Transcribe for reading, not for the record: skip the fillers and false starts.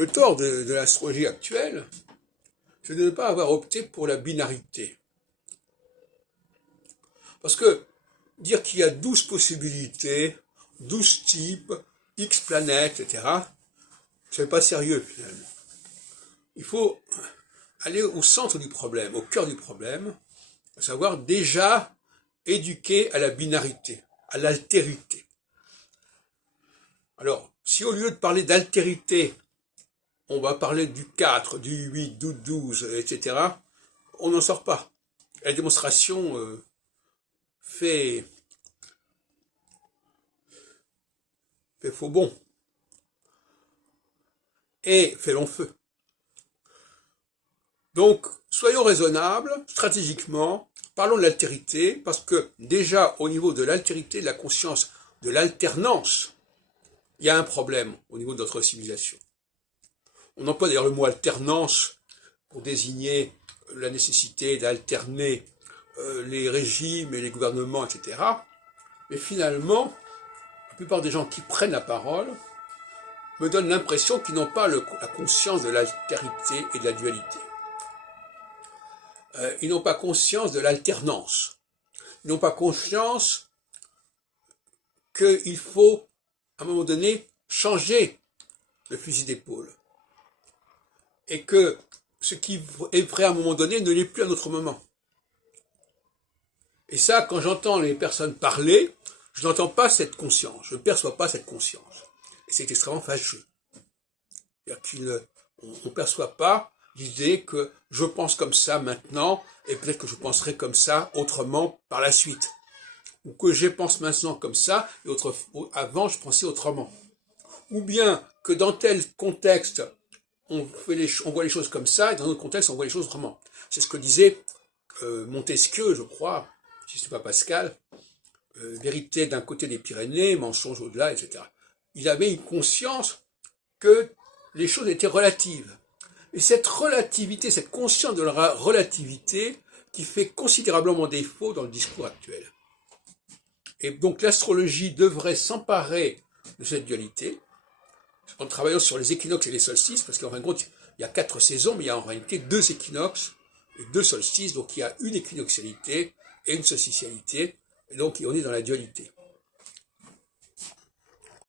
Le tort de l'astrologie actuelle, c'est de ne pas avoir opté pour la binarité. Parce que dire qu'il y a 12 possibilités, 12 types, X planètes, etc., c'est pas sérieux finalement. Il faut aller au centre du problème, au cœur du problème, à savoir déjà éduquer à la binarité, à l'altérité. Alors, si au lieu de parler d'altérité, on va parler du 4, du 8, du 12, etc., on n'en sort pas. La démonstration fait faux bon et fait long feu. Donc, soyons raisonnables, stratégiquement, parlons de l'altérité, parce que déjà, au niveau de l'altérité, de la conscience, de l'alternance, il y a un problème au niveau de notre civilisation. On emploie d'ailleurs le mot alternance pour désigner la nécessité d'alterner les régimes et les gouvernements, etc. Mais finalement, la plupart des gens qui prennent la parole me donnent l'impression qu'ils n'ont pas la conscience de l'altérité et de la dualité. Ils n'ont pas conscience de l'alternance. Ils n'ont pas conscience qu'il faut, à un moment donné, changer le fusil d'épaule. Et que ce qui est vrai à un moment donné ne l'est plus à un autre moment. Et ça, quand j'entends les personnes parler, je n'entends pas cette conscience, je ne perçois pas cette conscience. Et c'est extrêmement fâcheux. C'est-à-dire qu'on ne perçoit pas l'idée que je pense comme ça maintenant, et peut-être que je penserai comme ça autrement par la suite. Ou que je pense maintenant comme ça, et avant je pensais autrement. Ou bien que dans tel contexte, on voit les choses comme ça, et dans un autre contexte, on voit les choses autrement. C'est ce que disait Montesquieu, je crois, si ce n'est pas Pascal, vérité d'un côté des Pyrénées, mensonge au-delà, etc. Il avait une conscience que les choses étaient relatives. Et cette relativité, cette conscience de la relativité qui fait considérablement défaut dans le discours actuel. Et donc l'astrologie devrait s'emparer de cette dualité, en travaillant sur les équinoxes et les solstices, parce qu'en fin de compte, il y a 4 saisons, mais il y a en réalité 2 équinoxes et 2 solstices, donc il y a une équinoxialité et une solstitialité, et donc on est dans la dualité.